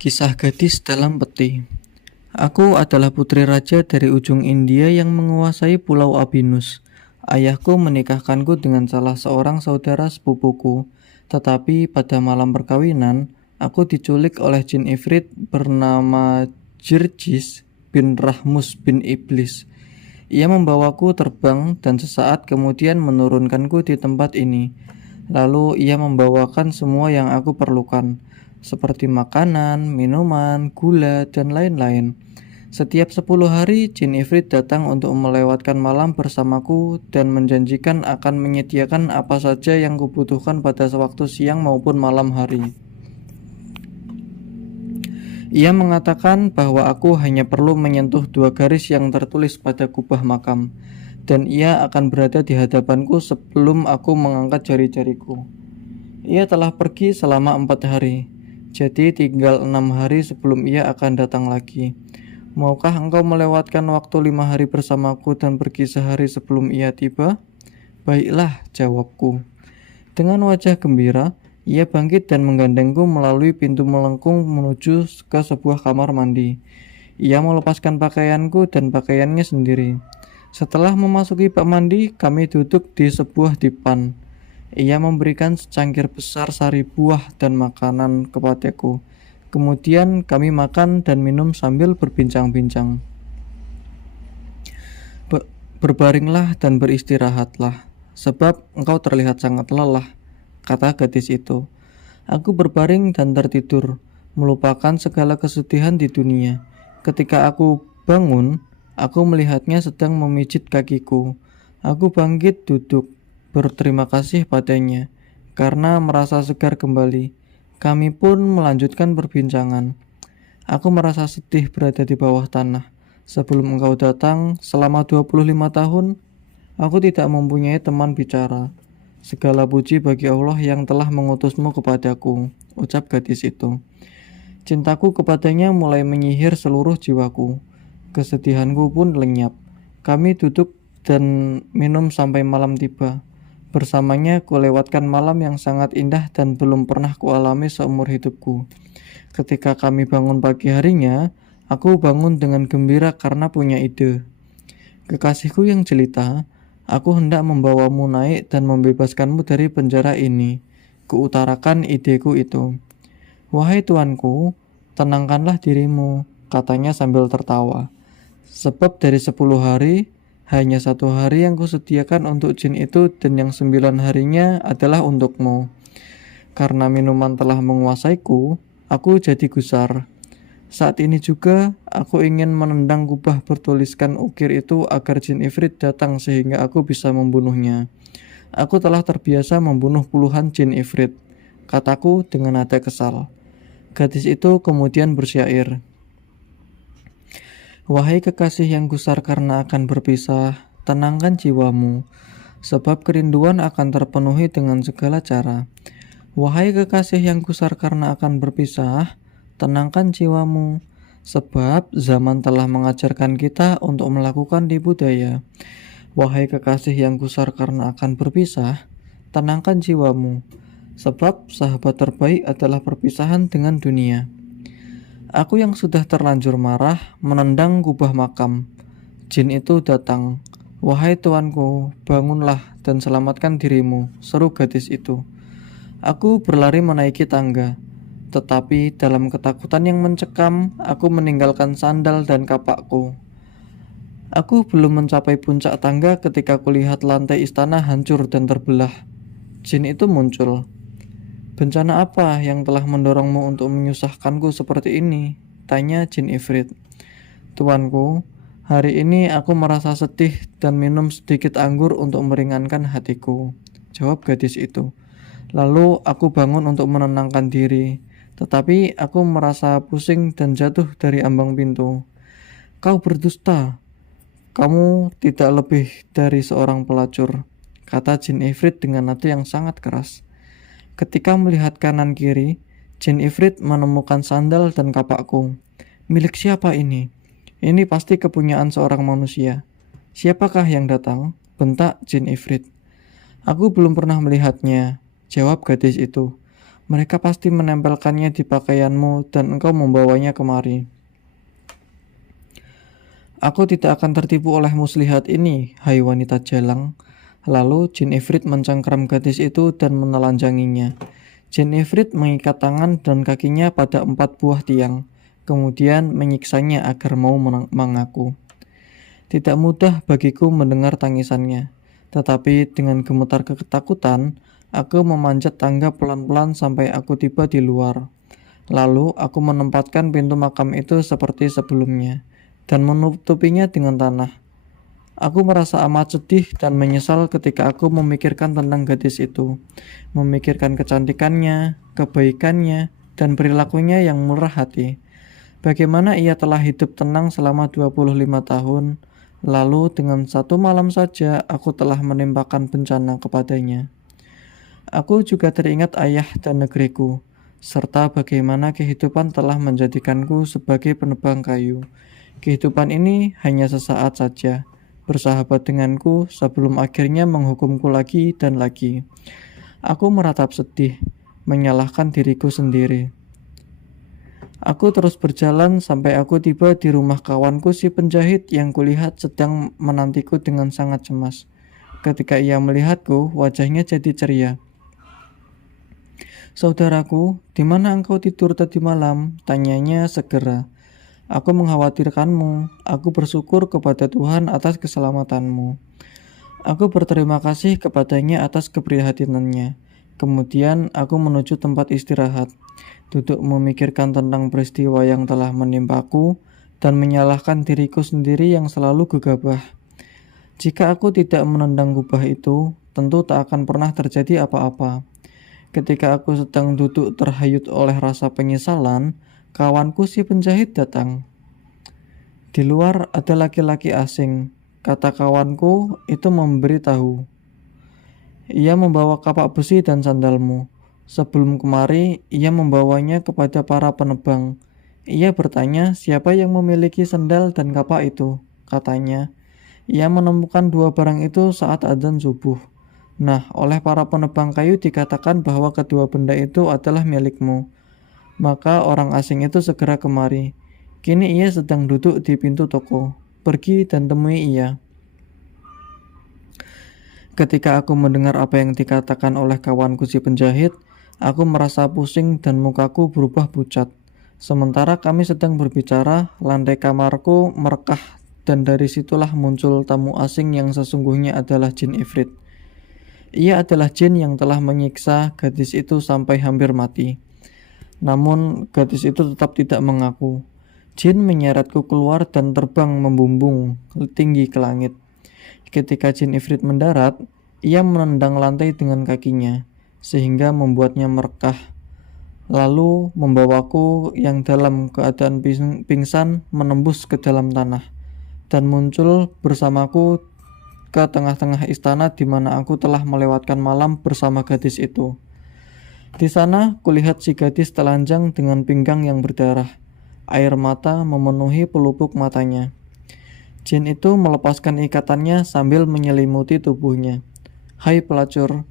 Kisah gadis dalam peti. Aku adalah putri raja dari ujung India yang menguasai Pulau Abinus. Ayahku menikahkanku dengan salah seorang saudara sepupuku. Tetapi pada malam perkawinan, aku diculik oleh jin ifrit bernama Jirjis bin Rahmus bin Iblis. Ia membawaku terbang dan sesaat kemudian menurunkanku di tempat ini. Lalu ia membawakan semua yang aku perlukan, seperti makanan, minuman, gula, dan lain-lain. Setiap 10 hari, jin ifrit datang untuk melewatkan malam bersamaku dan menjanjikan akan menyediakan apa saja yang kubutuhkan pada waktu siang maupun malam hari. Ia mengatakan bahwa aku hanya perlu menyentuh 2 garis yang tertulis pada kubah makam, dan ia akan berada di hadapanku sebelum aku mengangkat jari-jariku. Ia telah pergi selama 4 hari, jadi tinggal 6 hari sebelum ia akan datang lagi. Maukah engkau melewatkan waktu 5 hari bersamaku dan pergi sehari sebelum ia tiba? Baiklah, jawabku. Dengan wajah gembira, ia bangkit dan menggandengku melalui pintu melengkung menuju ke sebuah kamar mandi. Ia melepaskan pakaianku dan pakaiannya sendiri. Setelah memasuki bak mandi, kami duduk di sebuah dipan. Ia memberikan secangkir besar sari buah dan makanan kepadaku. Kemudian kami makan dan minum sambil berbincang-bincang. Berbaringlah dan beristirahatlah, sebab engkau terlihat sangat lelah, kata gadis itu. Aku berbaring dan tertidur, melupakan segala kesedihan di dunia. Ketika aku bangun, aku melihatnya sedang memijit kakiku. Aku bangkit duduk, berterima kasih padanya, karena merasa segar kembali. Kami pun melanjutkan perbincangan. Aku merasa sedih berada di bawah tanah. Sebelum engkau datang, selama 25 tahun, aku tidak mempunyai teman bicara. Segala puji bagi Allah yang telah mengutusmu kepadaku, ucap gadis itu. Cintaku kepadanya mulai menyihir seluruh jiwaku. Kesedihanku pun lenyap. Kami duduk dan minum sampai malam tiba. Bersamanya kulewatkan malam yang sangat indah dan belum pernah kualami seumur hidupku. Ketika kami bangun pagi harinya, aku bangun dengan gembira karena punya ide. Kekasihku yang jelita, aku hendak membawamu naik dan membebaskanmu dari penjara ini. Kuutarakan ideku itu. Wahai tuanku, tenangkanlah dirimu, katanya sambil tertawa. Sebab dari 10 hari, hanya 1 hari yang kusediakan untuk jin itu dan yang 9 harinya adalah untukmu. Karena minuman telah menguasaiku, aku jadi gusar. Saat ini juga aku ingin menendang kubah bertuliskan ukir itu agar jin ifrit datang sehingga aku bisa membunuhnya. Aku telah terbiasa membunuh puluhan jin ifrit, kataku dengan nada kesal. Gadis itu kemudian bersyair. Wahai kekasih yang gusar karena akan berpisah, tenangkan jiwamu, sebab kerinduan akan terpenuhi dengan segala cara. Wahai kekasih yang gusar karena akan berpisah, tenangkan jiwamu, sebab zaman telah mengajarkan kita untuk melakukan tipu daya. Wahai kekasih yang gusar karena akan berpisah, tenangkan jiwamu, sebab sahabat terbaik adalah perpisahan dengan dunia. Aku yang sudah terlanjur marah menendang kubah makam. Jin itu datang. Wahai tuanku, bangunlah dan selamatkan dirimu, seru gadis itu. Aku berlari menaiki tangga, tetapi dalam ketakutan yang mencekam, aku meninggalkan sandal dan kapakku. Aku belum mencapai puncak tangga ketika kulihat lantai istana hancur dan terbelah. Jin itu muncul. Bencana apa yang telah mendorongmu untuk menyusahkanku seperti ini? Tanya jin ifrit. Tuanku, hari ini aku merasa sedih dan minum sedikit anggur untuk meringankan hatiku, jawab gadis itu. Lalu aku bangun untuk menenangkan diri, tetapi aku merasa pusing dan jatuh dari ambang pintu. Kau berdusta. Kamu tidak lebih dari seorang pelacur, kata jin ifrit dengan nada yang sangat keras. Ketika melihat kanan kiri, jin ifrit menemukan sandal dan kapakku. Milik siapa ini? Ini pasti kepunyaan seorang manusia. Siapakah yang datang? Bentak jin ifrit. Aku belum pernah melihatnya, jawab gadis itu. Mereka pasti menempelkannya di pakaianmu dan engkau membawanya kemari. Aku tidak akan tertipu oleh muslihat ini, hai wanita jalang. Lalu jin ifrit mencengkeram gadis itu dan menelanjanginya. Jin ifrit mengikat tangan dan kakinya pada 4 buah tiang, kemudian menyiksanya agar mau mengaku. Tidak mudah bagiku mendengar tangisannya, tetapi dengan gemetar ketakutan, aku memanjat tangga pelan-pelan sampai aku tiba di luar. Lalu aku menempatkan pintu makam itu seperti sebelumnya, dan menutupinya dengan tanah. Aku merasa amat sedih dan menyesal ketika aku memikirkan tentang gadis itu, memikirkan kecantikannya, kebaikannya, dan perilakunya yang murah hati. Bagaimana ia telah hidup tenang selama 25 tahun, lalu dengan satu malam saja aku telah menimpakan bencana kepadanya. Aku juga teringat ayah dan negeriku, serta bagaimana kehidupan telah menjadikanku sebagai penebang kayu. Kehidupan ini hanya sesaat saja, bersahabat denganku sebelum akhirnya menghukumku lagi dan lagi. Aku meratap sedih, menyalahkan diriku sendiri. Aku terus berjalan sampai aku tiba di rumah kawanku si penjahit yang kulihat sedang menantiku dengan sangat cemas. Ketika ia melihatku, wajahnya jadi ceria. "Saudaraku, di mana engkau tidur tadi malam?" tanyanya segera. "Aku mengkhawatirkanmu. Aku bersyukur kepada Tuhan atas keselamatanmu." Aku berterima kasih kepadanya atas keprihatinannya. Kemudian aku menuju tempat istirahat, duduk memikirkan tentang peristiwa yang telah menimpaku dan menyalahkan diriku sendiri yang selalu gegabah. Jika aku tidak menendang kubah itu, tentu tak akan pernah terjadi apa-apa. Ketika aku sedang duduk terhayut oleh rasa penyesalan, kawanku si penjahit datang. "Di luar ada laki-laki asing," kata kawanku itu memberitahu. "Ia membawa kapak besi dan sandalmu. Sebelum kemari, ia membawanya kepada para penebang. Ia bertanya siapa yang memiliki sandal dan kapak itu. Katanya, ia menemukan 2 barang itu saat adzan subuh. Nah, oleh para penebang kayu dikatakan bahwa kedua benda itu adalah milikmu. Maka orang asing itu segera kemari. Kini ia sedang duduk di pintu toko. Pergi dan temui ia." Ketika aku mendengar apa yang dikatakan oleh kawanku si penjahit, aku merasa pusing dan mukaku berubah pucat. Sementara kami sedang berbicara, lantai kamarku merekah dan dari situlah muncul tamu asing yang sesungguhnya adalah jin ifrit. Ia adalah jin yang telah menyiksa gadis itu sampai hampir mati. Namun gadis itu tetap tidak mengaku. Jin menyeretku keluar dan terbang membumbung tinggi ke langit. Ketika jin ifrit mendarat, ia menendang lantai dengan kakinya, sehingga membuatnya merekah. Lalu membawaku yang dalam keadaan pingsan menembus ke dalam tanah, dan muncul bersamaku ke tengah-tengah istana di mana aku telah melewatkan malam bersama gadis itu. Di sana, kulihat si gadis telanjang dengan pinggang yang berdarah. Air mata memenuhi pelupuk matanya. Jin itu melepaskan ikatannya sambil menyelimuti tubuhnya. "Hai pelacur,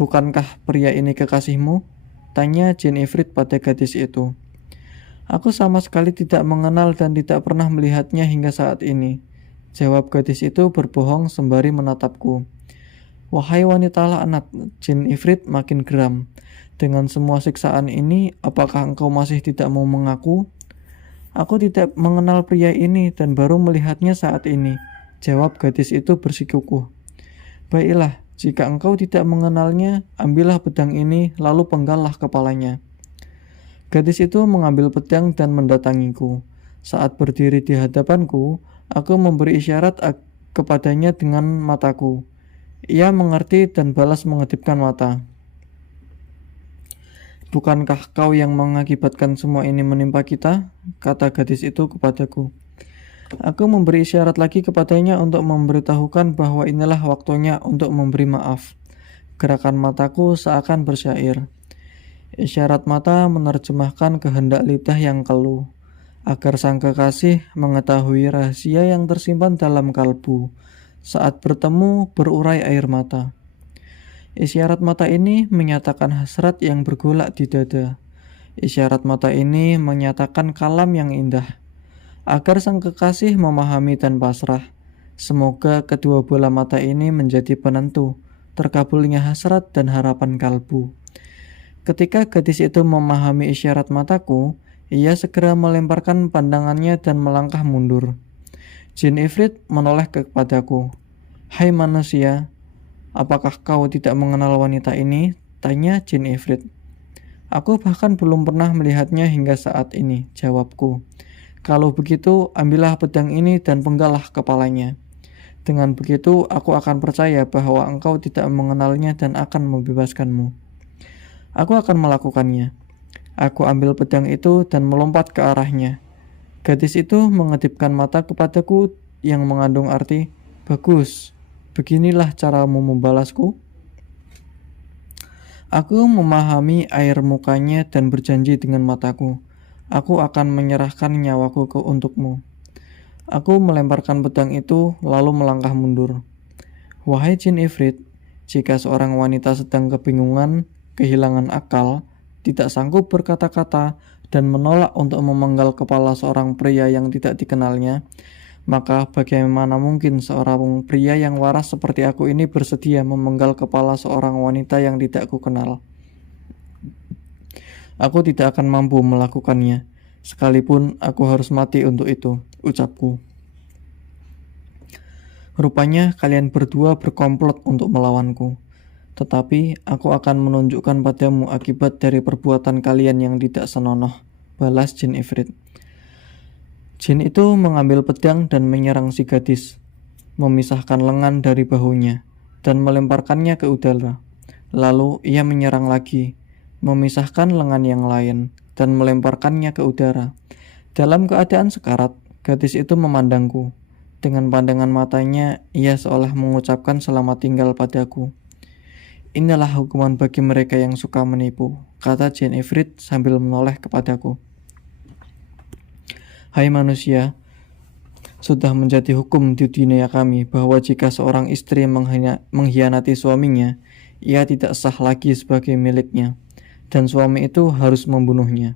bukankah pria ini kekasihmu?" tanya jin ifrit pada gadis itu. "Aku sama sekali tidak mengenal dan tidak pernah melihatnya hingga saat ini," jawab gadis itu berbohong sembari menatapku. "Wahai wanita laknat," jin ifrit makin geram. "Dengan semua siksaan ini, apakah engkau masih tidak mau mengaku?" "Aku tidak mengenal pria ini dan baru melihatnya saat ini," jawab gadis itu bersikukuh. "Baiklah, jika engkau tidak mengenalnya, ambillah pedang ini lalu penggallah kepalanya." Gadis itu mengambil pedang dan mendatangiku. Saat berdiri di hadapanku, aku memberi isyarat kepadanya dengan mataku. Ia mengerti dan balas mengedipkan mata. "Bukankah kau yang mengakibatkan semua ini menimpa kita?" kata gadis itu kepadaku. Aku memberi isyarat lagi kepadanya untuk memberitahukan bahwa inilah waktunya untuk memberi maaf. Gerakan mataku seakan bersyair. Isyarat mata menerjemahkan kehendak lidah yang keluh, agar sang kekasih mengetahui rahasia yang tersimpan dalam kalbu. Saat bertemu, berurai air mata. Isyarat mata ini menyatakan hasrat yang bergolak di dada. Isyarat mata ini menyatakan kalam yang indah. Agar sang kekasih memahami dan pasrah. Semoga kedua bola mata ini menjadi penentu terkabulnya hasrat dan harapan kalbu. Ketika gadis itu memahami isyarat mataku, ia segera melemparkan pandangannya dan melangkah mundur. Jin Ifrit menoleh kepadaku. "Hai manusia, apakah kau tidak mengenal wanita ini?" tanya Jin Ifrit. "Aku bahkan belum pernah melihatnya hingga saat ini," jawabku. "Kalau begitu, ambillah pedang ini dan penggalah kepalanya. Dengan begitu, aku akan percaya bahwa engkau tidak mengenalnya dan akan membebaskanmu." Aku akan melakukannya. Aku ambil pedang itu dan melompat ke arahnya. Gadis itu mengedipkan mata kepadaku yang mengandung arti, "Bagus, beginilah caramu membalasku." Aku memahami air mukanya dan berjanji dengan mataku, "Aku akan menyerahkan nyawaku untukmu." Aku melemparkan pedang itu lalu melangkah mundur. Wahai Jin Ifrit, jika seorang wanita sedang kebingungan, kehilangan akal, tidak sanggup berkata-kata, dan menolak untuk memenggal kepala seorang pria yang tidak dikenalnya, maka bagaimana mungkin seorang pria yang waras seperti aku ini bersedia memenggal kepala seorang wanita yang tidak kukenal? Aku tidak akan mampu melakukannya, sekalipun aku harus mati untuk itu, ucapku. Rupanya kalian berdua berkomplot untuk melawanku. Tetapi aku akan menunjukkan padamu akibat dari perbuatan kalian yang tidak senonoh, balas Jin Ifrit. Jin itu mengambil pedang dan menyerang si gadis, memisahkan lengan dari bahunya, dan melemparkannya ke udara. Lalu ia menyerang lagi, memisahkan lengan yang lain, dan melemparkannya ke udara. Dalam keadaan sekarat, gadis itu memandangku. Dengan pandangan matanya, ia seolah mengucapkan selamat tinggal padaku. "Inilah hukuman bagi mereka yang suka menipu," kata Jin Ifrit sambil menoleh kepadaku. "Hai manusia, sudah menjadi hukum di dunia kami bahwa jika seorang istri mengkhianati suaminya, ia tidak sah lagi sebagai miliknya, dan suami itu harus membunuhnya.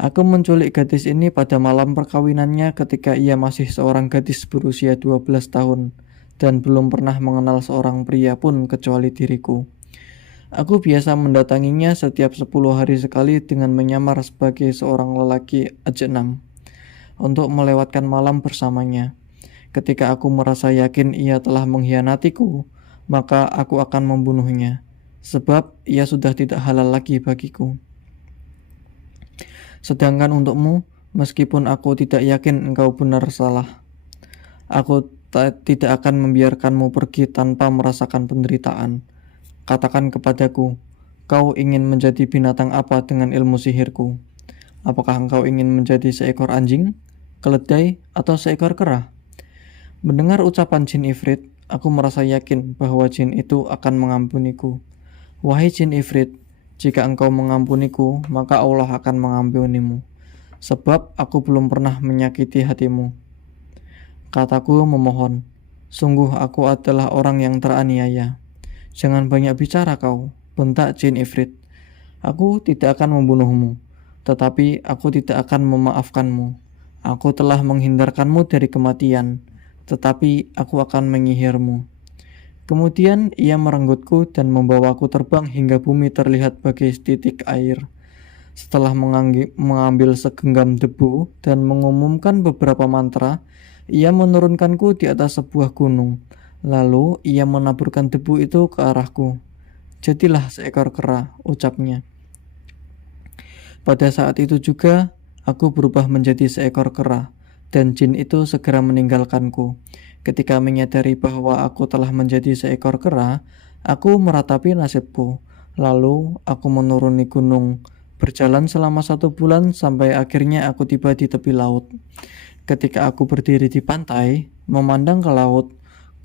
Aku menculik gadis ini pada malam perkawinannya ketika ia masih seorang gadis berusia 12 tahun, dan belum pernah mengenal seorang pria pun kecuali diriku. Aku biasa mendatanginya setiap 10 hari sekali dengan menyamar sebagai seorang lelaki ajenam untuk melewatkan malam bersamanya. Ketika aku merasa yakin ia telah mengkhianatiku, maka aku akan membunuhnya, sebab ia sudah tidak halal lagi bagiku. Sedangkan untukmu, meskipun aku tidak yakin engkau benar salah, aku tidak akan membiarkanmu pergi tanpa merasakan penderitaan. Katakan kepadaku, kau ingin menjadi binatang apa dengan ilmu sihirku? Apakah engkau ingin menjadi seekor anjing, keledai, atau seekor kera?" Mendengar ucapan Jin Ifrit, aku merasa yakin bahwa Jin itu akan mengampuniku. "Wahai Jin Ifrit, jika engkau mengampuniku, maka Allah akan mengampunimu, sebab aku belum pernah menyakiti hatimu." Kataku memohon, "Sungguh aku adalah orang yang teraniaya." "Jangan banyak bicara kau," bentak Jin Ifrit. "Aku tidak akan membunuhmu, tetapi aku tidak akan memaafkanmu. Aku telah menghindarkanmu dari kematian, tetapi aku akan menyihirmu." Kemudian ia merenggutku dan membawaku terbang hingga bumi terlihat bagai setitik air. Setelah mengambil segenggam debu dan mengumumkan beberapa mantra, ia menurunkanku di atas sebuah gunung. Lalu ia menaburkan debu itu ke arahku. "Jadilah seekor kera," ucapnya. Pada saat itu juga aku berubah menjadi seekor kera, dan jin itu segera meninggalkanku. Ketika menyadari bahwa aku telah menjadi seekor kera, aku meratapi nasibku. Lalu aku menuruni gunung, berjalan selama 1 bulan sampai akhirnya aku tiba di tepi laut. Ketika aku berdiri di pantai, memandang ke laut,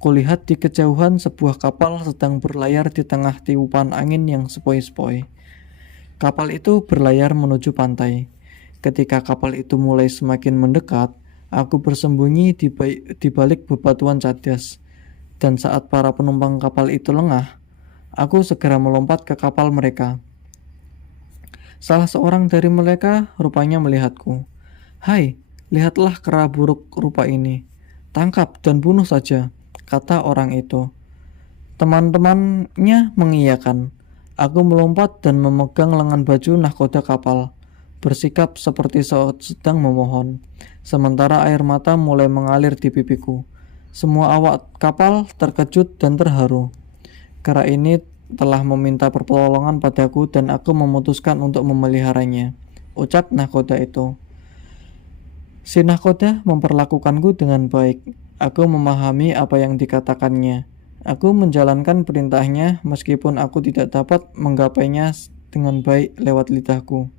kulihat di kejauhan sebuah kapal sedang berlayar di tengah tiupan angin yang sepoi-sepoi. Kapal itu berlayar menuju pantai. Ketika kapal itu mulai semakin mendekat, aku bersembunyi di balik bebatuan cadas. Dan saat para penumpang kapal itu lengah, Aku segera melompat ke kapal mereka. Salah seorang dari mereka rupanya melihatku. "Hai, lihatlah kera buruk rupa ini. Tangkap dan bunuh saja," kata orang itu. Teman-temannya mengiyakan. Aku melompat dan memegang lengan baju nahkoda kapal, bersikap seperti sedang memohon. Sementara air mata mulai mengalir di pipiku. Semua awak kapal terkejut dan terharu. Kera ini telah meminta pertolongan padaku dan aku memutuskan untuk memeliharanya, ucap nahkoda itu. Si nahkoda memperlakukanku dengan baik. Aku memahami apa yang dikatakannya. Aku menjalankan perintahnya meskipun aku tidak dapat menggapainya dengan baik lewat lidahku.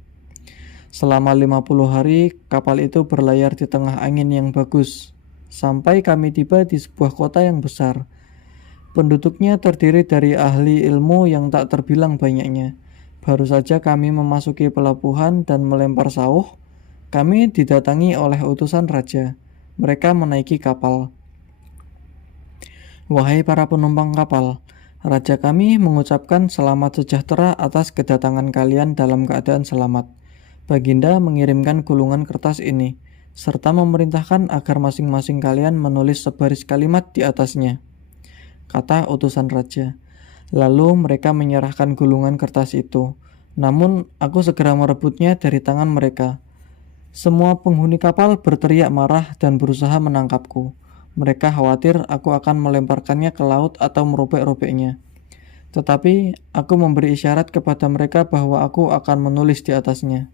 Selama 50 hari, kapal itu berlayar di tengah angin yang bagus, sampai kami tiba di sebuah kota yang besar. Penduduknya terdiri dari ahli ilmu yang tak terbilang banyaknya. Baru saja kami memasuki pelabuhan dan melempar sauh, kami didatangi oleh utusan raja. Mereka menaiki kapal. "Wahai para penumpang kapal, raja kami mengucapkan selamat sejahtera atas kedatangan kalian dalam keadaan selamat. Baginda mengirimkan gulungan kertas ini, serta memerintahkan agar masing-masing kalian menulis sebaris kalimat di atasnya," kata utusan raja. Lalu mereka menyerahkan gulungan kertas itu. Namun aku segera merebutnya dari tangan mereka. Semua penghuni kapal berteriak marah dan berusaha menangkapku. Mereka khawatir aku akan melemparkannya ke laut atau merobek-robeknya. Tetapi aku memberi isyarat kepada mereka bahwa aku akan menulis di atasnya.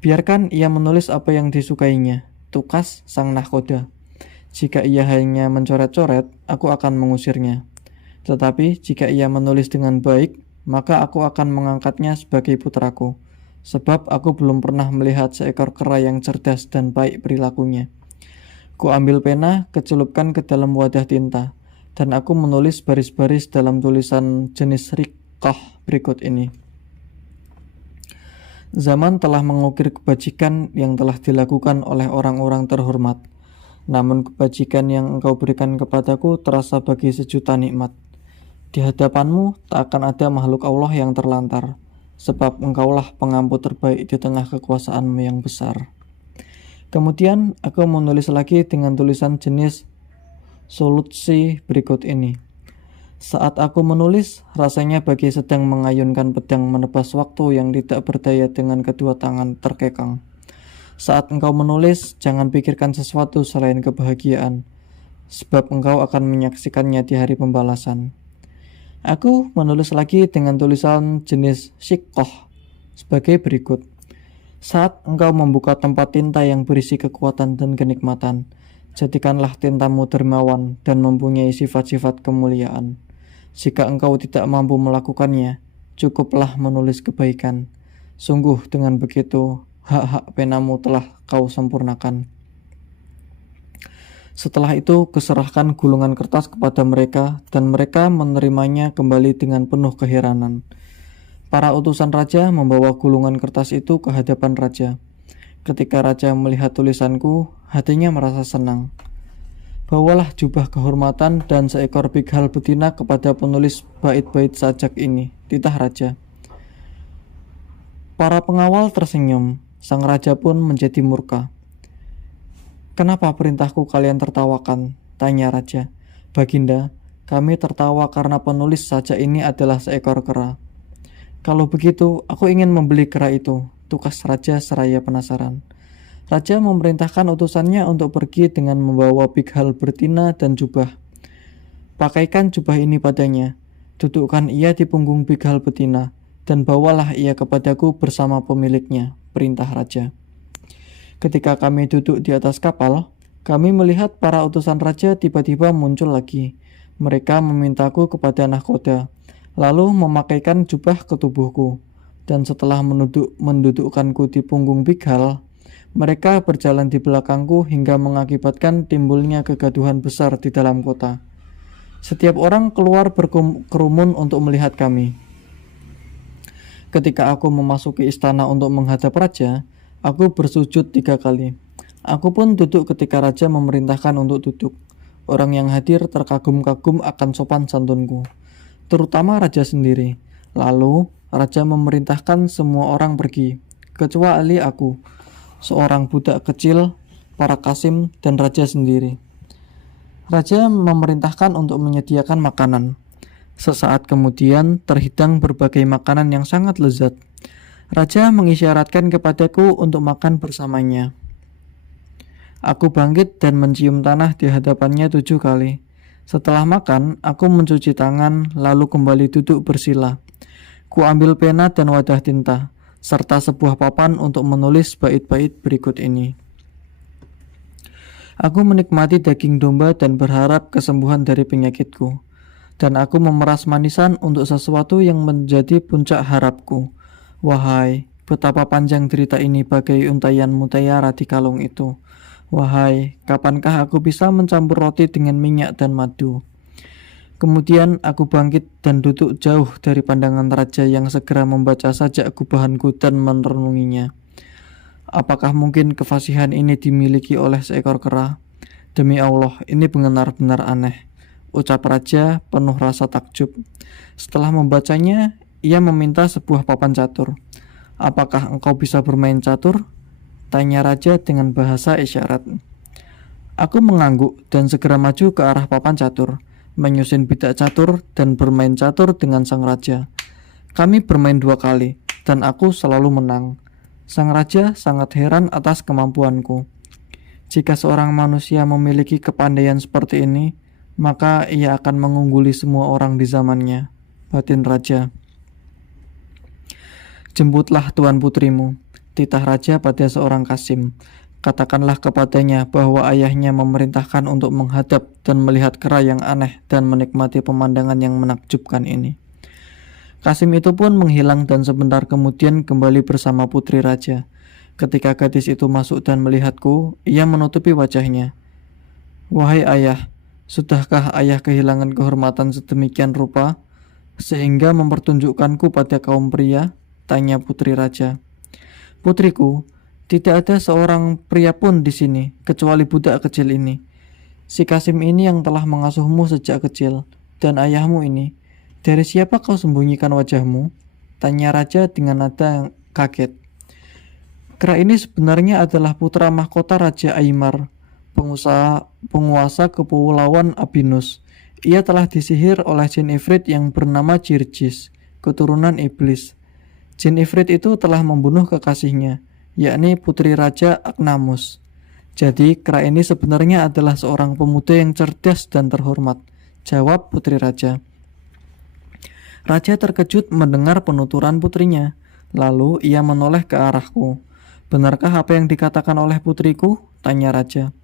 "Biarkan ia menulis apa yang disukainya," tukas sang nahkoda. "Jika ia hanya mencoret-coret, aku akan mengusirnya. Tetapi jika ia menulis dengan baik, maka aku akan mengangkatnya sebagai putraku. Sebab aku belum pernah melihat seekor kera yang cerdas dan baik perilakunya." Ku ambil pena, kecelupkan ke dalam wadah tinta, dan aku menulis baris-baris dalam tulisan jenis riqah berikut ini. Zaman telah mengukir kebajikan yang telah dilakukan oleh orang-orang terhormat. Namun kebajikan yang engkau berikan kepadaku terasa bagi sejuta nikmat. Di hadapanmu tak akan ada makhluk Allah yang terlantar, sebab engkaulah pengampu terbaik di tengah kekuasaanmu yang besar. Kemudian aku menulis lagi dengan tulisan jenis solusi berikut ini. Saat aku menulis, rasanya bagi sedang mengayunkan pedang menebas waktu yang tidak berdaya dengan kedua tangan terkekang. Saat engkau menulis, jangan pikirkan sesuatu selain kebahagiaan, sebab engkau akan menyaksikannya di hari pembalasan. Aku menulis lagi dengan tulisan jenis syiqqah sebagai berikut. Saat engkau membuka tempat tinta yang berisi kekuatan dan kenikmatan, jadikanlah tintamu dermawan dan mempunyai sifat-sifat kemuliaan. Jika engkau tidak mampu melakukannya, cukuplah menulis kebaikan. Sungguh dengan begitu, hak-hak penamu telah kau sempurnakan. Setelah itu, kuserahkan gulungan kertas kepada mereka, dan mereka menerimanya kembali dengan penuh keheranan. Para utusan raja membawa gulungan kertas itu ke hadapan raja. Ketika raja melihat tulisanku, hatinya merasa senang. "Bawalah jubah kehormatan dan seekor bighal betina kepada penulis bait-bait sajak ini," titah raja. Para pengawal tersenyum. Sang raja pun menjadi murka. "Kenapa perintahku kalian tertawakan?" tanya raja. "Baginda, kami tertawa karena penulis sajak ini adalah seekor kera." "Kalau begitu, aku ingin membeli kera itu," tukas raja seraya penasaran. Raja memerintahkan utusannya untuk pergi dengan membawa bighal betina dan jubah. "Pakaikan jubah ini padanya, dudukkan ia di punggung bighal betina, dan bawalah ia kepadaku bersama pemiliknya," perintah raja. Ketika kami duduk di atas kapal, kami melihat para utusan raja tiba-tiba muncul lagi. Mereka memintaku kepada nahkoda, lalu memakaikan jubah ke tubuhku, dan setelah mendudukkanku di punggung bighal, mereka berjalan di belakangku hingga mengakibatkan timbulnya kegaduhan besar di dalam kota. Setiap orang keluar berkerumun untuk melihat kami. Ketika aku memasuki istana untuk menghadap raja, aku bersujud 3 kali. Aku pun duduk ketika raja memerintahkan untuk duduk. Orang yang hadir terkagum-kagum akan sopan santunku. terutama raja sendiri. Lalu, raja memerintahkan semua orang pergi, kecuali aku, seorang budak kecil, para kasim, dan raja sendiri. Raja memerintahkan untuk menyediakan makanan. Sesaat kemudian terhidang berbagai makanan yang sangat lezat. Raja mengisyaratkan kepadaku untuk makan bersamanya. Aku bangkit dan mencium tanah di hadapannya 7 kali. Setelah makan, aku mencuci tangan lalu kembali duduk bersila. Ku ambil pena dan wadah tinta, serta sebuah papan untuk menulis bait-bait berikut ini. Aku menikmati daging domba dan berharap kesembuhan dari penyakitku. Dan aku memeras manisan untuk sesuatu yang menjadi puncak harapku. Wahai, betapa panjang derita ini bagai untaian mutiara di kalung itu. Wahai, kapankah aku bisa mencampur roti dengan minyak dan madu? Kemudian aku bangkit dan duduk jauh dari pandangan raja yang segera membaca sajak gubahanku dan merenunginya. Apakah mungkin kefasihan ini dimiliki oleh seekor kera? Demi Allah, ini benar-benar aneh, ucap raja penuh rasa takjub. Setelah membacanya, ia meminta sebuah papan catur. Apakah engkau bisa bermain catur? Tanya raja dengan bahasa isyarat. Aku mengangguk dan segera maju ke arah papan catur, menyusun bidak catur dan bermain catur dengan sang raja. Kami bermain 2 kali, dan aku selalu menang. Sang raja sangat heran atas kemampuanku. Jika seorang manusia memiliki kepandaian seperti ini, maka ia akan mengungguli semua orang di zamannya, batin raja. Jemputlah tuan putrimu, titah raja pada seorang kasim. Katakanlah kepadanya bahwa ayahnya memerintahkan untuk menghadap dan melihat kera yang aneh dan menikmati pemandangan yang menakjubkan ini. Kasim itu pun menghilang dan sebentar kemudian kembali bersama putri raja. Ketika gadis itu masuk dan melihatku, ia menutupi wajahnya. Wahai ayah, sudahkah ayah kehilangan kehormatan sedemikian rupa sehingga mempertunjukkanku pada kaum pria? Tanya putri raja. Putriku, tidak ada seorang pria pun di sini kecuali budak kecil ini. Si Kasim ini yang telah mengasuhmu sejak kecil, dan ayahmu ini. Dari siapa kau sembunyikan wajahmu? Tanya raja dengan nada yang kaget. Kera ini sebenarnya adalah putra mahkota Raja Aymar, penguasa kepulauan Abinus. Ia telah disihir oleh jin ifrit yang bernama Jirjis, keturunan iblis. Jin ifrit itu telah membunuh kekasihnya, yakni putri raja Aknamus. Jadi kera ini sebenarnya adalah seorang pemuda yang cerdas dan terhormat, jawab putri raja. Raja terkejut mendengar penuturan putrinya, lalu ia menoleh ke arahku. Benarkah apa yang dikatakan oleh putriku? Tanya raja.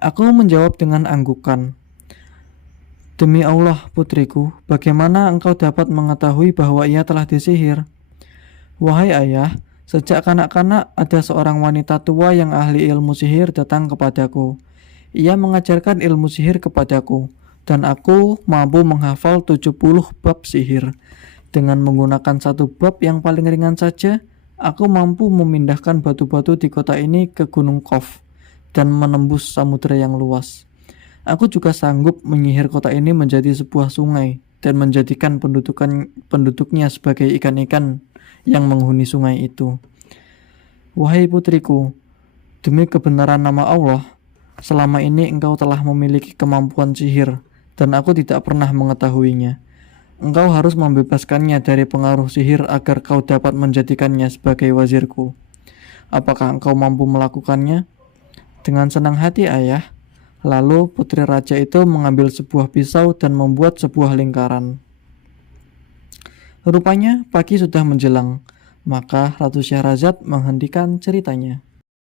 Aku menjawab dengan anggukan. Demi Allah putriku, bagaimana engkau dapat mengetahui bahwa ia telah disihir? Wahai ayah, sejak kanak-kanak ada seorang wanita tua yang ahli ilmu sihir datang kepadaku. Ia mengajarkan ilmu sihir kepadaku, dan aku mampu menghafal 70 bab sihir. Dengan menggunakan 1 bab yang paling ringan saja, aku mampu memindahkan batu-batu di kota ini ke Gunung Qaf dan menembus samudera yang luas. Aku juga sanggup menyihir kota ini menjadi sebuah sungai dan menjadikan penduduknya sebagai ikan-ikan yang menghuni sungai itu. Wahai putriku, demi kebenaran nama Allah, selama ini engkau telah memiliki kemampuan sihir dan aku tidak pernah mengetahuinya. Engkau harus membebaskannya dari pengaruh sihir agar kau dapat menjadikannya sebagai wazirku. Apakah engkau mampu melakukannya? Dengan senang hati ayah. Lalu putri raja itu mengambil sebuah pisau dan membuat sebuah lingkaran. Rupanya pagi sudah menjelang, maka Ratu Syahrazad menghentikan ceritanya.